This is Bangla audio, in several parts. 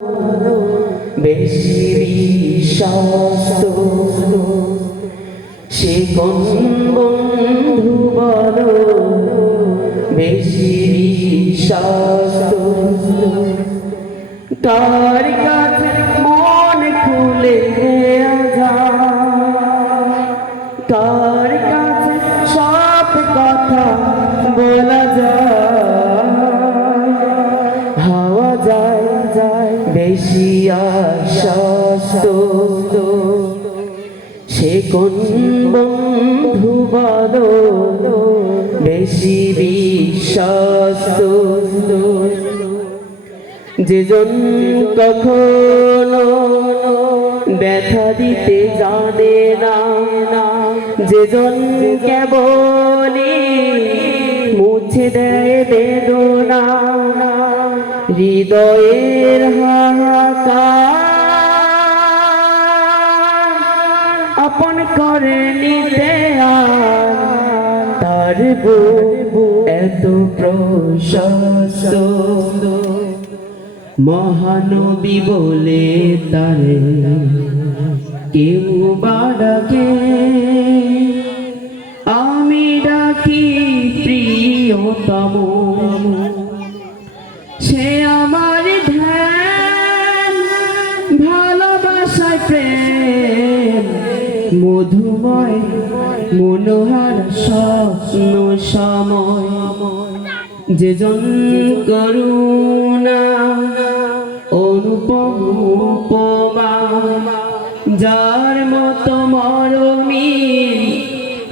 বেশি বিশ্বাস সে কোন বন্ধু বলো, বেশি বিশ্বাস কার কাছে মন খুলে দেয়া যায়, কার কাছে সব কথা বলা যায়, হাওয়া যায় যায় বেশি আশ্বাস সে কোন বন্ধু বলো, বেশি বিশ্বাস যেজন কখনো ব্যথা দিতে জানে না, যেজন কেবলই মুছে দেয় বেদনা, হৃদয়ের হাহাকার আপন করে নিতে তার এত প্রশস্ত, মহানবী বলে তারে কেউ বা ডাকে, আমি ডাকি প্রিয়তম, সে আমার ধ্যান ভালোবাসায় প্রেম মধুময় মনোহর স্বপ্ন সময়, যেজন করুণা অনুপম উপমা, যার মতো মরমী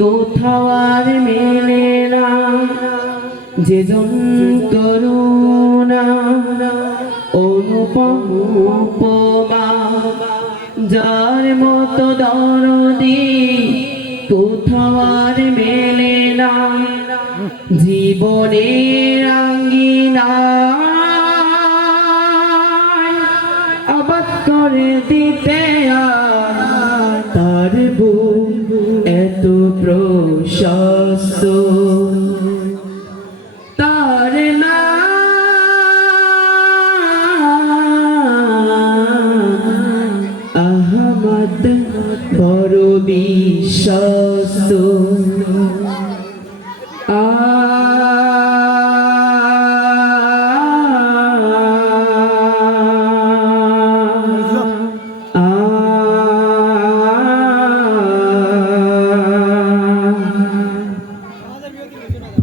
কোথাও আর মেলে না, যেজন করুণা অনুপম উপমা, যার মতো দরদি কোথাও আর মেলে না, জীবনের আঙ্গিনা আবাদ করে দিতে